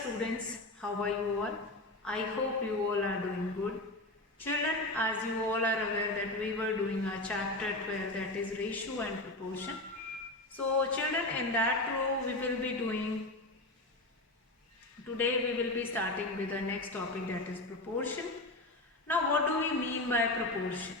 students, how are you all? I hope you all are doing good. Children, as you all are aware that we were doing our chapter 12, that is ratio and proportion. So children, in that row we will be doing, today we will be starting with the next topic, that is proportion. Now what do we mean by proportion?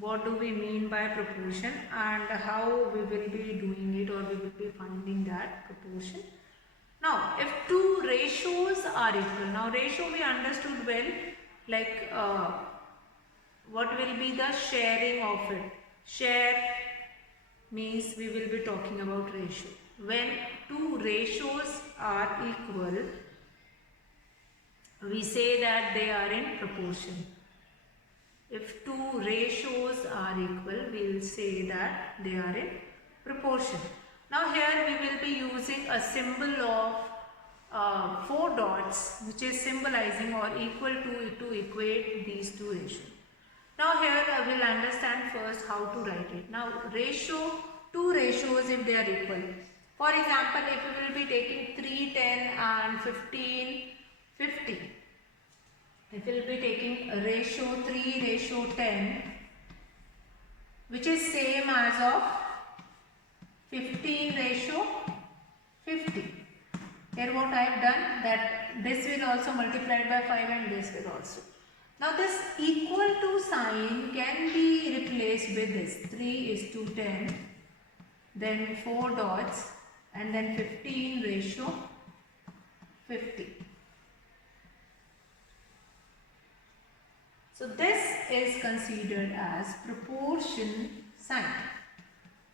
What do we mean by proportion and how we will be doing it, or we will be finding that proportion? Now, if two ratios are equal, now ratio we understood well, like what will be the sharing of it? Share means we will be talking about ratio. When two ratios are equal, we say that they are in proportion. If two ratios are equal, we will say that they are in proportion. Now here we will be using a symbol of 4 dots, which is symbolizing or equal to equate these two ratios. Now here I will understand first how to write it. Now two ratios if they are equal. For example, if we will be taking 3, 10 and 15, 50. If we will be taking a ratio 3, ratio 10, which is same as of 15 ratio 50. Here what I have done, that this will also multiplied by 5 and this will also. Now this equal to sign can be replaced with this 3:10, then 4 dots and then 15 ratio 50. So this is considered as proportion sign.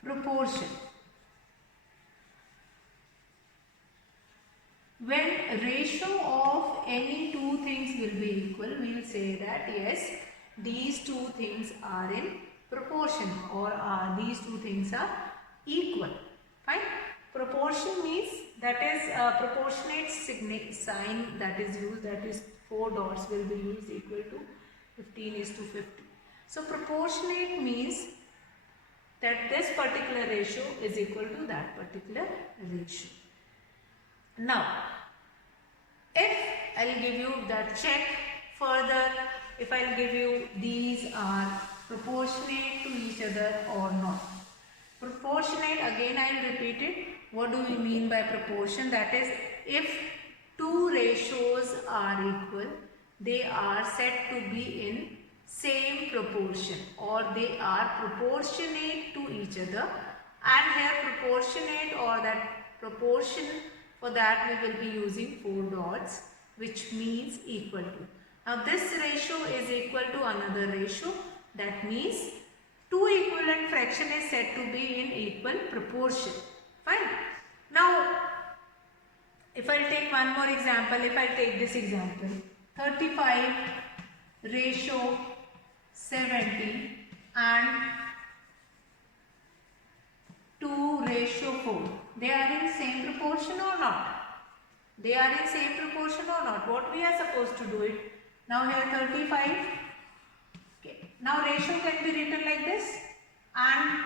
Proportion. When ratio of any two things will be equal, we will say that yes, these two things are in proportion, or these two things are equal. Fine. Proportion means that is a proportionate sign that is used, that is 4 dots will be used equal to 15:50. So proportionate means that this particular ratio is equal to that particular ratio. Now, if I will give you that check further, if I will give you these are proportionate to each other or not. Proportionate, again I will repeat it. What do we mean by proportion? That is, if two ratios are equal, they are said to be in same proportion, or they are proportionate to each other. And here proportionate, or that proportion, for that we will be using 4 dots, which means equal to. Now this ratio is equal to another ratio, that means two equivalent fraction is said to be in equal proportion. Fine. Now if I will take one more example, if I take this example, 35 ratio 70 and 2 ratio 4. They are in same proportion or not? They are in same proportion or not? What we are supposed to do it? Now here 35. Okay. Now ratio can be written like this, and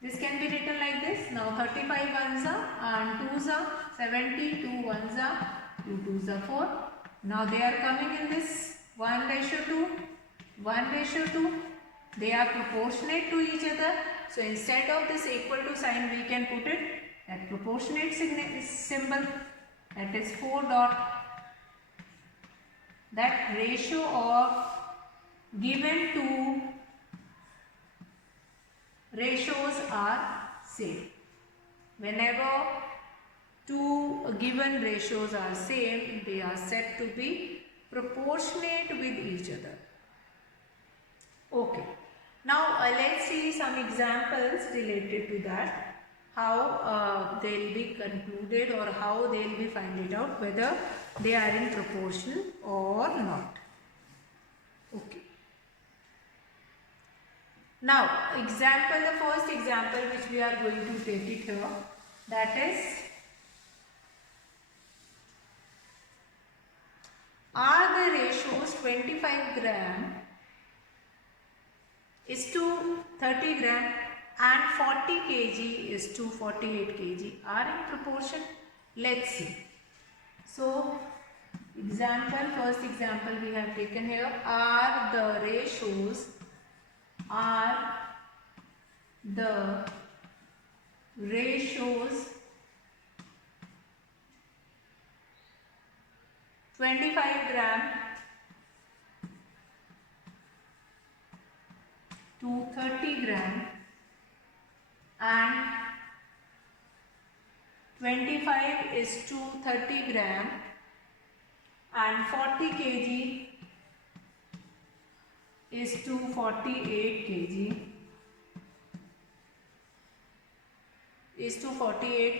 this can be written like this. Now 35 ones are and 2s are 70, 2 ones are 2 2s are 4. Now they are coming in this 1:2, 1:2. They are proportionate to each other. So instead of this equal to sign, we can put it that proportionate symbol, that is 4 dot. That ratio of given two ratios are same. Whenever two given ratios are same, they are said to be proportionate with each other. Okay. Now let's see some examples related to that, how they will be concluded, or how they will be find it out whether they are in proportion or not. Okay. Now example, the first example which we are going to take it here, that is, are the ratios 25 gram is to 30 gram and 40 kg is to 48 kg are in proportion? Let's see. So, first example we have taken here are the ratios 25 gram to 30 gram and 25 is to 30 gram and 40 kg is to 48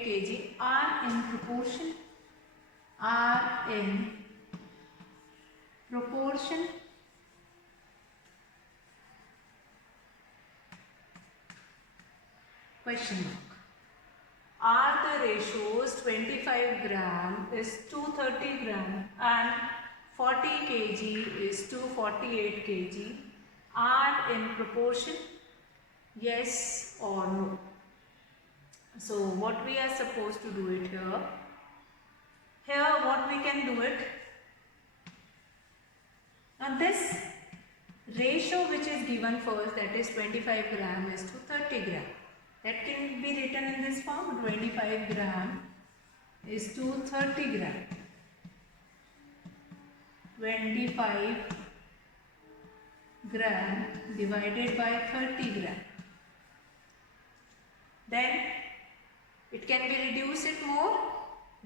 kg are in proportion question mark. Are the ratios 25 gram is to 30 gram and 40 kg is to 48 kg are in proportion? Yes or no? So what we are supposed to do it here? Here what we can do it? Now this ratio which is given first, that is 25 gram is to 30 gram. That can be written in this form: 25 gram is to 30 gram. 25 gram divided by 30 gram. Then it can be reduced it more.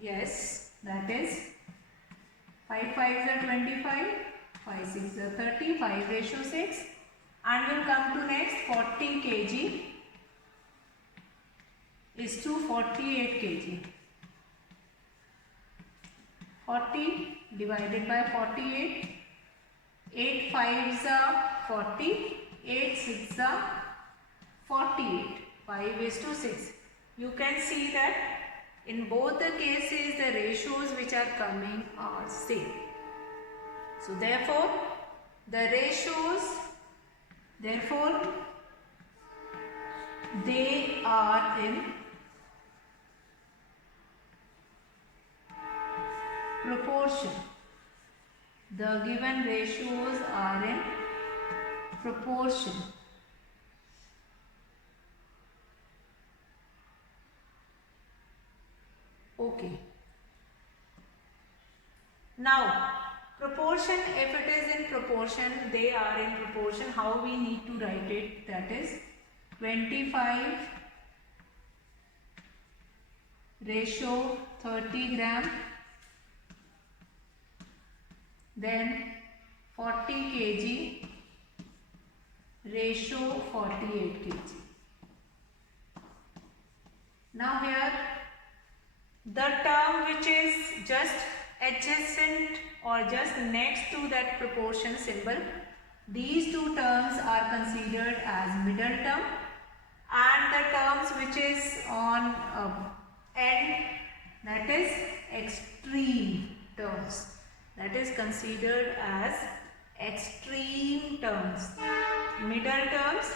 Yes, that is 5 5s are 25, 5 6 are 30, 5 ratio 6, and we'll come to next 40 kg is to 48 kg. 40 divided by 48, 8 5s are 40, 8 6s are 48, 5 is to 6. You can see that in both the cases the ratios which are coming are same. So therefore the ratios, therefore they are in proportion. The given ratios are in proportion. Okay. Now, proportion, if it is in proportion, they are in proportion. How we need to write it? That is 25 ratio 30 gram, then 40 kg ratio 48 kg. Now here the term which is just adjacent or just next to that proportion symbol, these two terms are considered as middle term, and the terms which is on end, that is extreme terms, that is considered as extreme terms. Middle terms,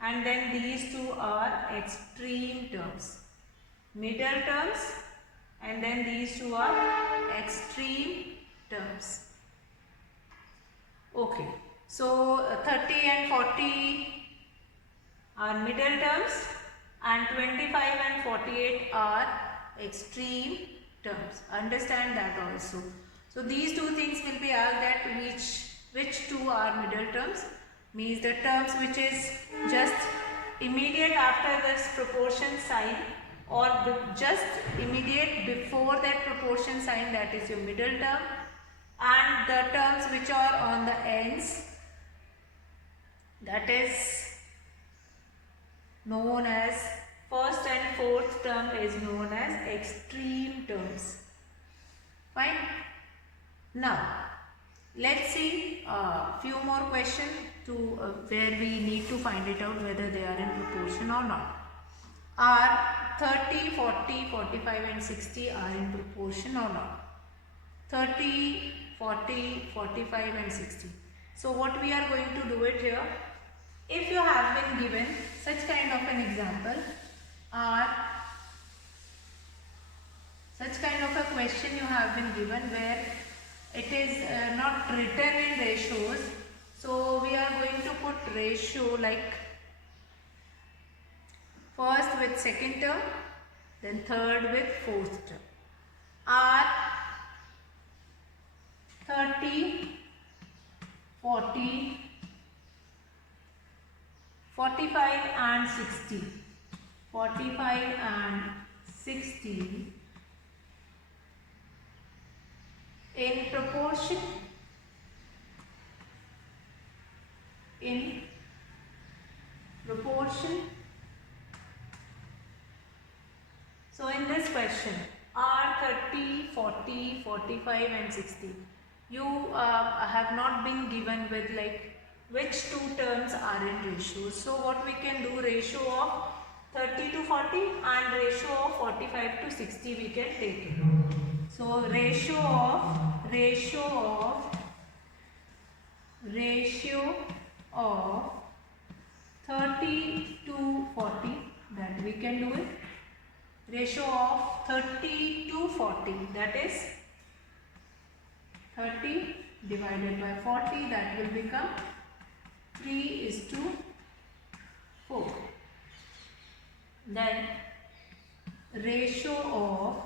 and then these two are extreme terms. Middle terms, and then these two are extreme terms. Okay, so 30 and 40 are middle terms and 25 and 48 are extreme terms. Understand that also. So these two things will be asked, that which two are middle terms, means the terms which is just immediate after this proportion sign or just immediate before that proportion sign, that is your middle term, and the terms which are on the ends, that is known as first and fourth term is known as extreme terms. Fine. Now let's see a few more questions to where we need to find it out whether they are in proportion or not. Are 30, 40, 45 and 60 are in proportion or not? 30, 40, 45 and 60. So what we are going to do it here, if you have been given such kind of an example, are such question you have been given where it is not written in ratios. So we are going to put ratio like first with second term, then third with fourth term. R 30, 40, 45 and 60. 45 and 60 in proportion, So in this question, R 30, 40, 45 and 60. You have not been given with like which two terms are in ratios. So what we can do, ratio of 30 to 40 and ratio of 45 to 60 we can take it. So ratio of 30 to 40, that we can do it. Ratio of 30 to 40, that is 30 divided by 40, that will become 3:4. Then ratio of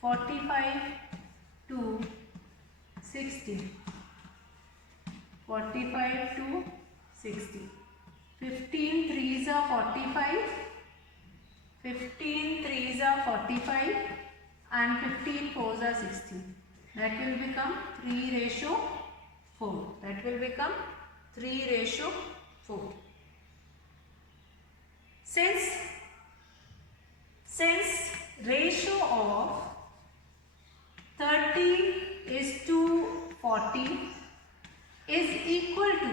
45 to 60. 45 to 60. 15 threes are 45. 15 threes are 45 and 15 fours are 60. That will become 3:4. That will become 3:4. Since ratio of 30:40 is equal to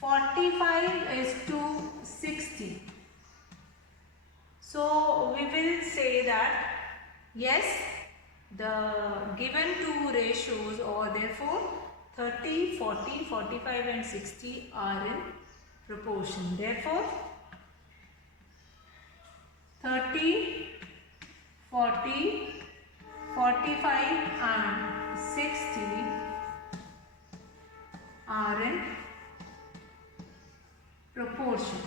45:60, so we will say that yes, the given two ratios, or therefore 30, 40, 45 and 60 are in proportion. Therefore 30, 40, 45 and 60 are in proportion.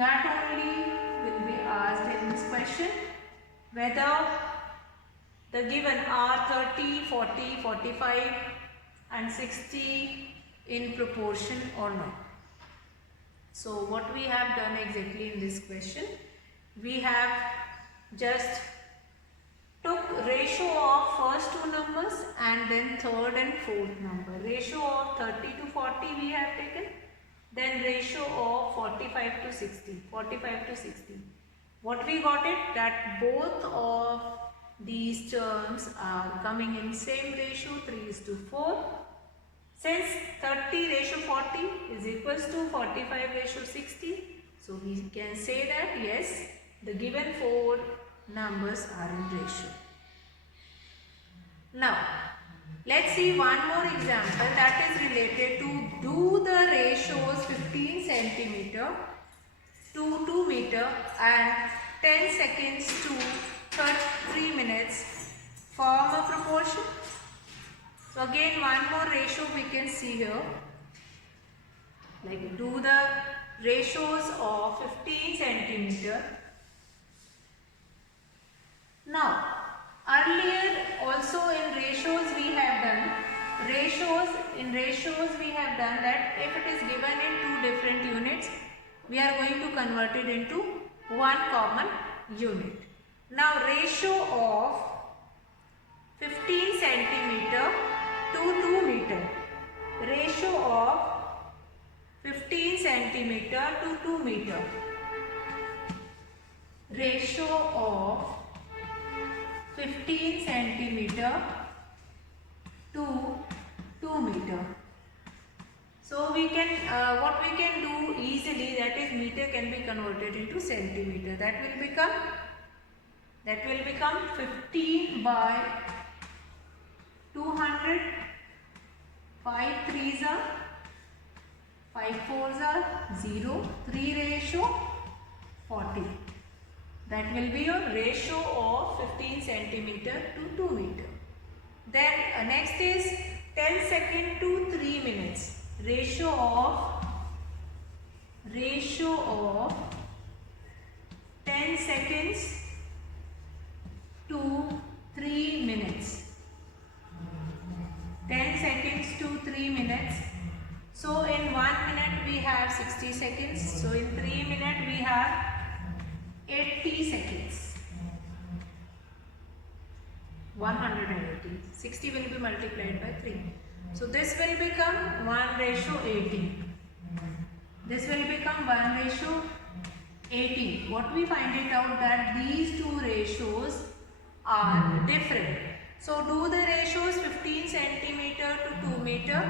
That only will be asked in this question, whether the given are 30, 40, 45 and 60 in proportion or not. So what we have done exactly in this question, we have just took ratio of first two numbers and then third and fourth number. Ratio of 30 to 40 we have taken, then ratio of 45 to 60. 45 to 60. What we got it, that both of these terms are coming in same ratio, 3:4. Since 30:40 is equals to 45:60, so we can say that yes, the given four numbers are in ratio. Now let's see one more example that is related to do the ratios 15 centimeter to 2 meter and 10 seconds to 3 minutes form a proportion. So again one more ratio we can see here, like do the ratios of 15 centimeter. Now earlier also in ratios we have done that if it is given in two different units, we are going to convert it into one common unit. Now ratio of 15 centimeter to 2 meter. Ratio of 15 centimeter to 2 meter. Ratio of 15 centimeter to 2 meter. So we can what we can do easily, that is meter can be converted into centimeter. That will become 15 by 200. 5 threes are 5 fours are 0, 3 ratio 40. That will be your ratio of 15 centimeter to 2 meter. Then next is 10 second to 3 minutes. Ratio of 10 seconds to 3 minutes. 10 seconds to 3 minutes. So in 1 minute we have 60 seconds. So in 3 minutes we have 80 seconds. 180. 60 will be multiplied by 3. So this will become 1:80. This will become 1:80. What we find it out that these two ratios are different. So do the ratios 15 centimeter to 2 meter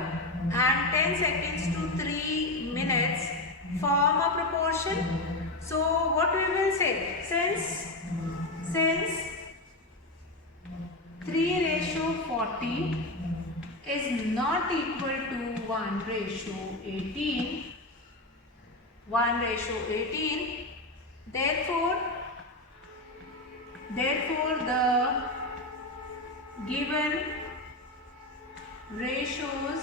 and 10 seconds to 3 minutes form a proportion. So what we will say, since 3:40 is not equal to 1:18, therefore the given ratios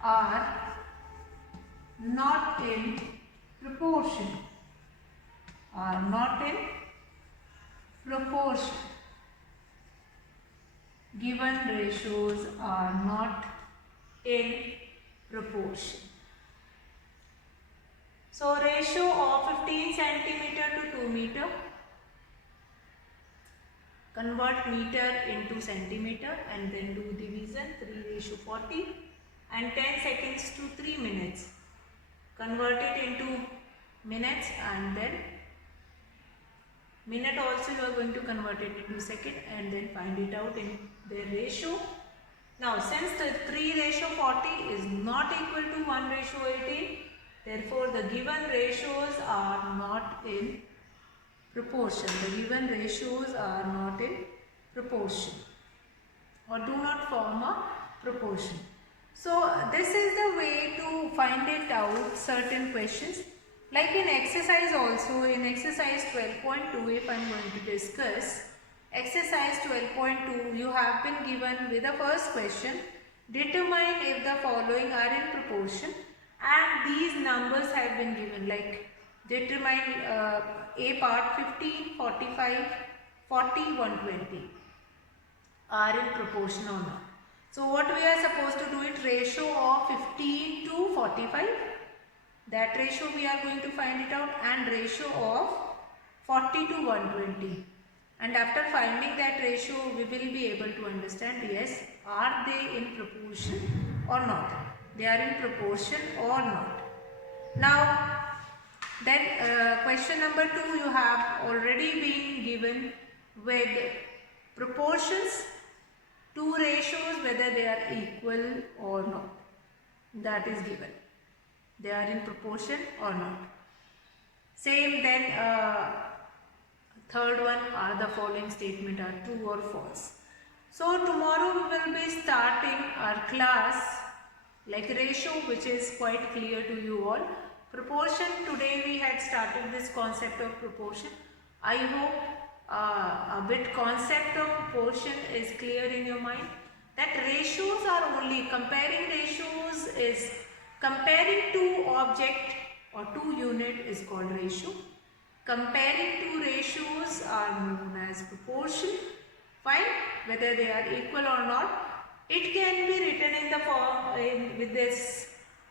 are not in proportion. Given ratios are not in proportion. So ratio of 15 centimeter to 2 meter. Convert meter into centimeter and then do division 3:40 and 10 seconds to 3 minutes. Convert it into minutes and then minute also you are going to convert it into second and then find it out in their ratio. Now since the 3:40 is not equal to 1:18, therefore the given ratios are not in proportion. The given ratios are not in proportion or do not form a proportion. So this is the way to find it out certain questions. Like in exercise also, in exercise 12.2, if I am going to discuss, exercise 12.2, you have been given with the first question, determine if the following are in proportion, and these numbers have been given, like determine A part 15, 45, 40, 120 are in proportion or not. So what we are supposed to do it, ratio of 15 to 45. That ratio we are going to find it out, and ratio of 40 to 120. And after finding that ratio, we will be able to understand, yes, are they in proportion or not? They are in proportion or not. Now, then question number 2, you have already been given with proportions, two ratios, whether they are equal or not. That is given. They are in proportion or not. Same then third one, are the following statement are true or false. So tomorrow we will be starting our class like ratio, which is quite clear to you all. Proportion, today we had started this concept of proportion. I hope a bit concept of proportion is clear in your mind, that ratios are only, comparing ratios is comparing two object or two unit is called ratio. Comparing two ratios are known as proportion. Fine, whether they are equal or not. It can be written in the form with this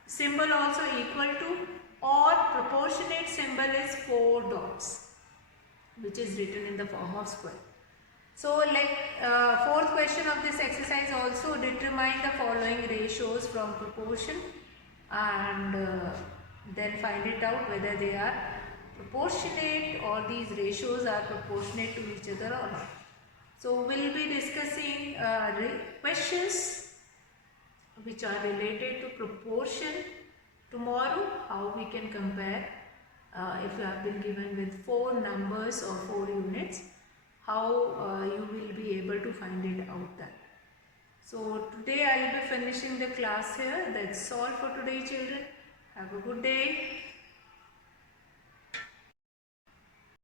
symbol also, equal to, or proportionate symbol is 4 dots, which is written in the form of square. So like fourth question of this exercise also, determine the following ratios from proportion and then find it out whether they are proportionate or these ratios are proportionate to each other or not. So we'll be discussing questions which are related to proportion tomorrow, how we can compare if you have been given with 4 numbers or 4 units, how you will be able to find it out that. So today I will be finishing the class here. That's all for today, children. Have a good day.